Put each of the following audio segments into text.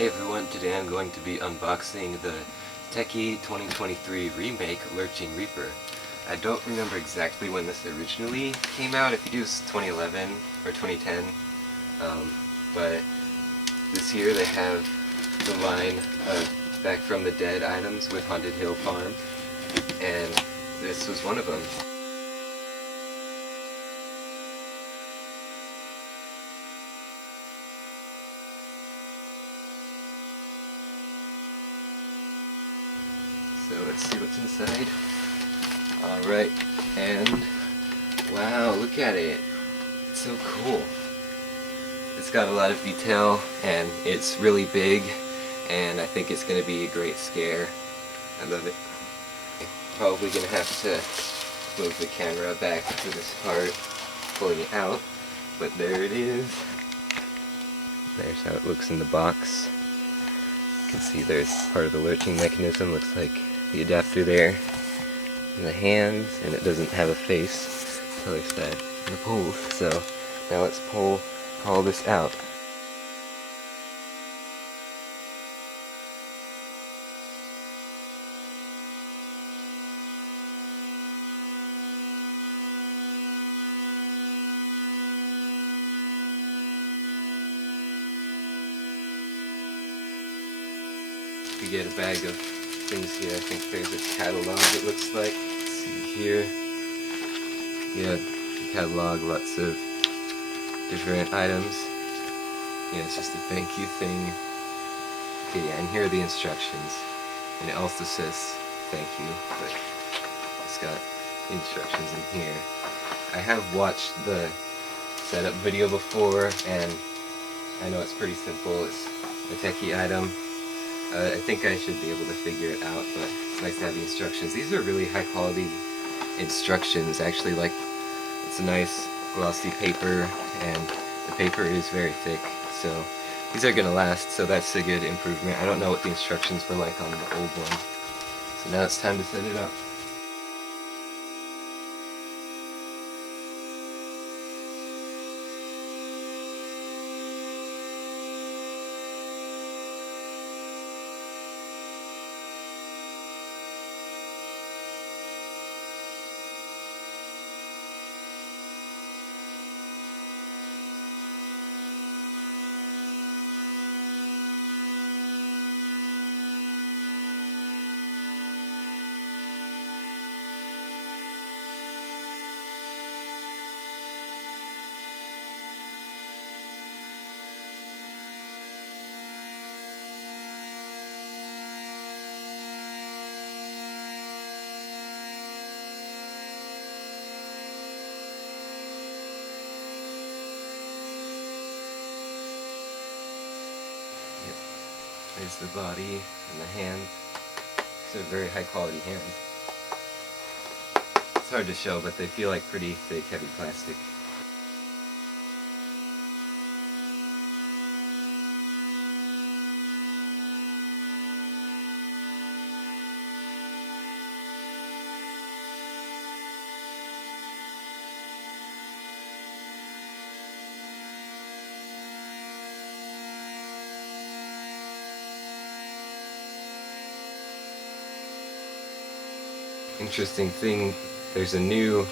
Hey everyone, today I'm going to be unboxing the Tekky 2023 remake Lurching Reaper. I don't remember exactly when this originally came out, if it was 2011 or 2010, but this year they have the line of Back from the Dead items with Haunted Hill Farm, and this was one of them. So let's see what's inside. Alright, and wow, look at it. It's so cool. It's got a lot of detail and it's really big, and I think it's going to be a great scare. I love it. Probably going to have to move the camera back to this part, pulling it out, but there it is. There's how it looks in the box. You can see there's part of the lurching mechanism, looks like the adapter there, and the hands, and it doesn't have a face, so there's that in the pulls. So now let's pull all this out. You get a bag of things here. I think there's a catalog, it looks like. Let's see here. Yeah, the catalog, lots of different items. Yeah, it's just a thank you thing. Okay, yeah, and here are the instructions. And it also says thank you, but it's got instructions in here. I have watched the setup video before, and I know it's pretty simple. It's a Tekky item. I think I should be able to figure it out, but it's nice to have the instructions. These are really high quality instructions, actually. Like, it's a nice glossy paper, and the paper is very thick, so these are gonna last, so that's a good improvement. I don't know what the instructions were like on the old one, so now it's time to set it up. There's the body and the hand. These are very high quality hands. It's hard to show, but they feel like pretty thick, heavy plastic. Interesting thing, there's a new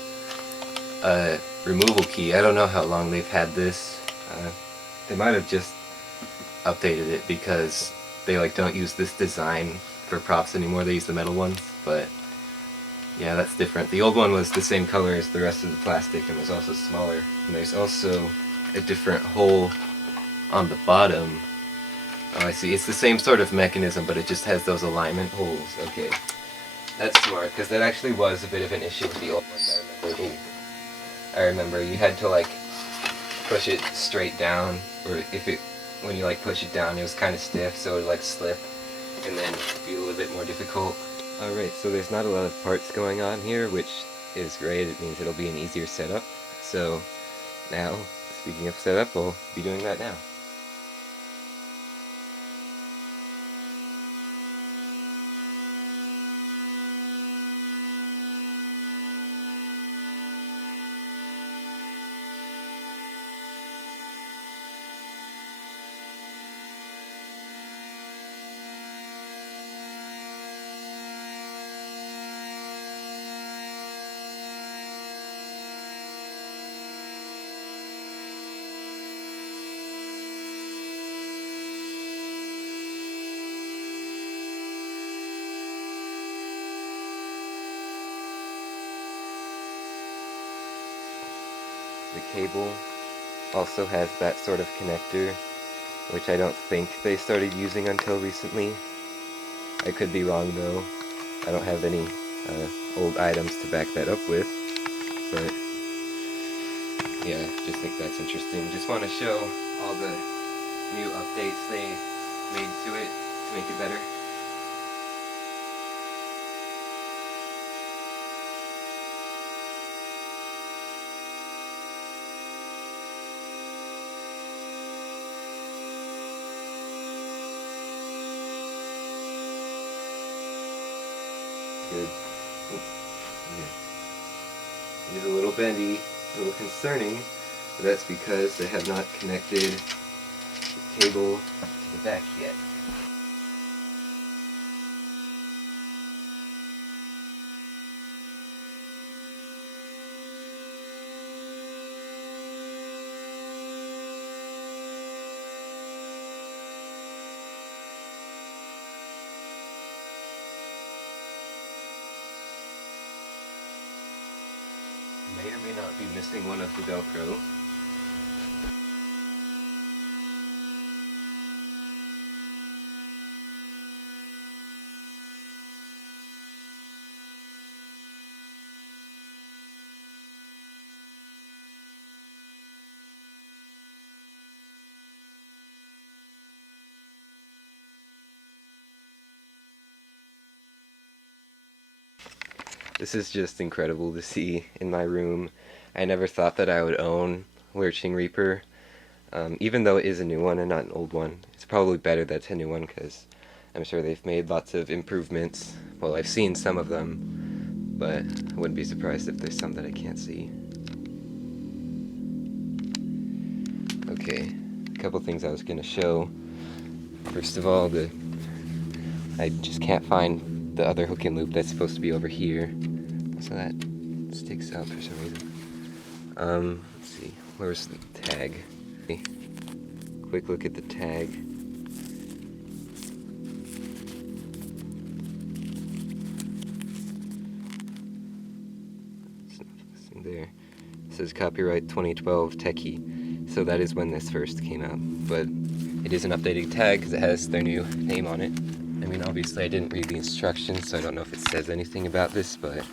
removal key. I don't know how long they've had this. They might have just updated it because they don't use this design for props anymore. They use the metal ones, but yeah, that's different. The old one was the same color as the rest of the plastic and was also smaller. And there's also a different hole on the bottom. Oh, I see. It's the same sort of mechanism, but it just has those alignment holes. Okay. That's smart, because that actually was a bit of an issue with the old ones, I remember you had to push it straight down, or when you push it down it was kind of stiff, so it would slip and then be a little bit more difficult. Alright, so there's not a lot of parts going on here, which is great. It means it'll be an easier setup. So now, speaking of setup, we'll be doing that now. the cable also has that sort of connector, which I don't think they started using until recently. I could be wrong though. I don't have any old items to back that up with, but yeah, just think that's interesting. Just want to show all the new updates they made to it to make it better. Good. Yeah. It is a little bendy, a little concerning, but that's because they have not connected the cable to the back yet. May or may not be missing one of the Velcro. This is just incredible to see in my room. I never thought that I would own Lurching Reaper, even though it is a new one and not an old one. It's probably better that it's a new one because I'm sure they've made lots of improvements. Well, I've seen some of them, but I wouldn't be surprised if there's some that I can't see. Okay, a couple things I was going to show. First of all, I just can't find the other hook and loop that's supposed to be over here, so that sticks out for some reason. Let's see, where's the tag? Quick look at the tag. There. It says copyright 2012 Tekky, so that is when this first came out, but it is an updated tag because it has their new name on it. I mean, obviously I didn't read the instructions, so I don't know if it says anything about this, but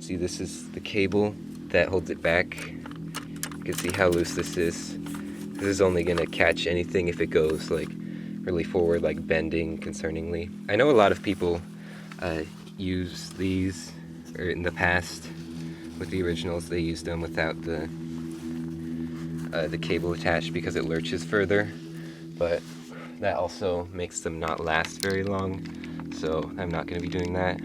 see, this is the cable that holds it back. You can see how loose this is. This is only going to catch anything if it goes like really forward, like bending concerningly. I know a lot of people use these, or in the past with the originals they used them without the cable attached because it lurches further, but that also makes them not last very long, so I'm not going to be doing that.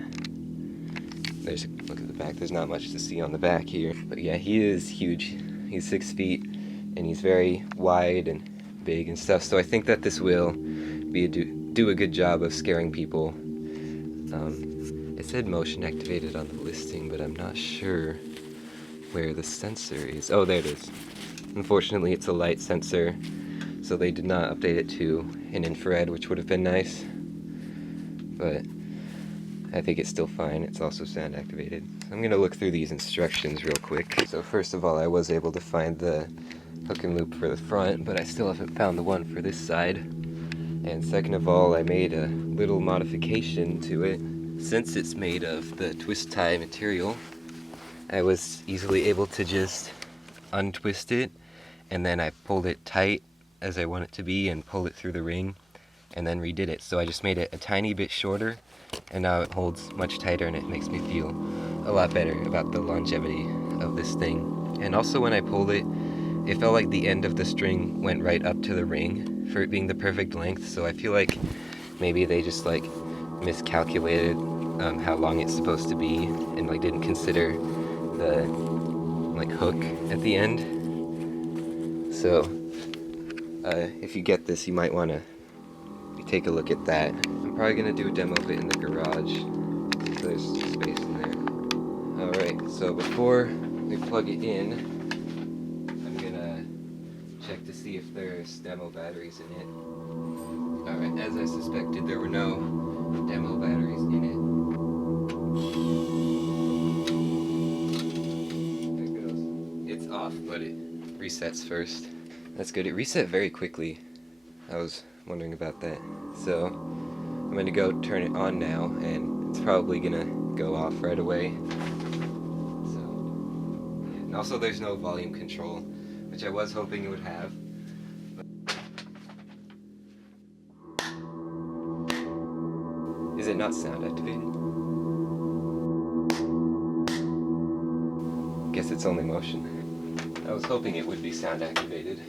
There's a look at the back. There's not much to see on the back here, but yeah, he is huge. He's 6 feet and he's very wide and big and stuff, so I think that this will be do a good job of scaring people. It said motion activated on the listing, but I'm not sure where the sensor is. Oh, there it is. Unfortunately, it's a light sensor, so they did not update it to an infrared, which would have been nice, but I think it's still fine. It's also sound activated. I'm going to look through these instructions real quick. So first of all, I was able to find the hook and loop for the front, but I still haven't found the one for this side. And second of all, I made a little modification to it. Since it's made of the twist tie material, I was easily able to just untwist it, and then I pulled it tight as I want it to be and pulled it through the ring and then redid it. So I just made it a tiny bit shorter, and now it holds much tighter and it makes me feel a lot better about the longevity of this thing. And also when I pulled it, it felt like the end of the string went right up to the ring for it being the perfect length, so I feel like maybe they just like miscalculated how long it's supposed to be and like didn't consider the like hook at the end. So if you get this, you might want to take a look at that. I'm probably going to do a demo of it in the garage, so there's space in there. Alright, so before we plug it in, I'm going to check to see if there's demo batteries in it. Alright, as I suspected, there were no demo batteries in it. There it goes. It's off, but it resets first. That's good. It reset very quickly. I was wondering about that. So I'm going to go turn it on now, and it's probably going to go off right away. So, yeah. And also there's no volume control, which I was hoping it would have. Is it not sound activated? Guess it's only motion. I was hoping it would be sound activated.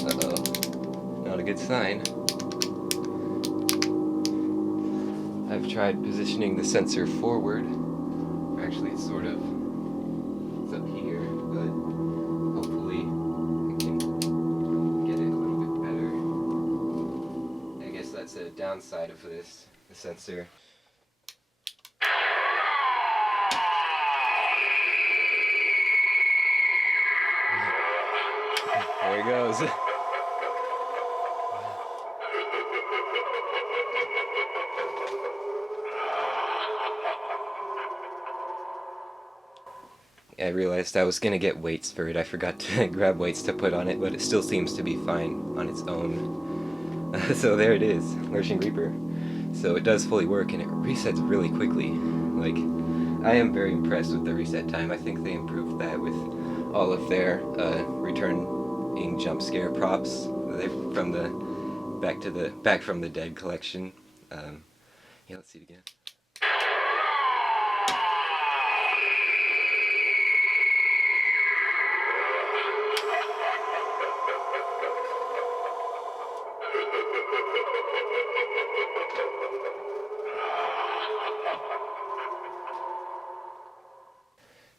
Uh-oh. Not a good sign. I've tried positioning the sensor forward. Actually, it's sort of up here, but hopefully I can get it a little bit better. I guess that's a downside of this, the sensor. There it goes. I realized I was gonna get weights for it. I forgot to grab weights to put on it, but it still seems to be fine on its own. So there it is, Lurching Reaper. So it does fully work, and it resets really quickly. Like, I am very impressed with the reset time. I think they improved that with all of their returning jump scare props from the Back from the Dead collection. Yeah, let's see it again.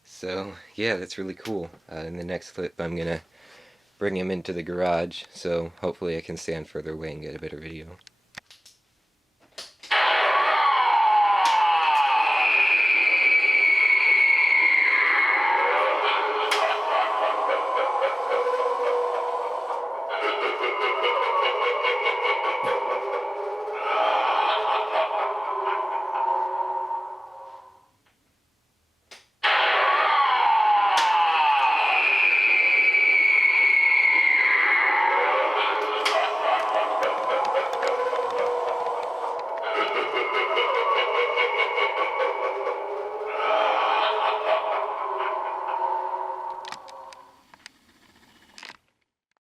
So, yeah, that's really cool. In the next clip, I'm going to bring him into the garage, so hopefully I can stand further away and get a better video.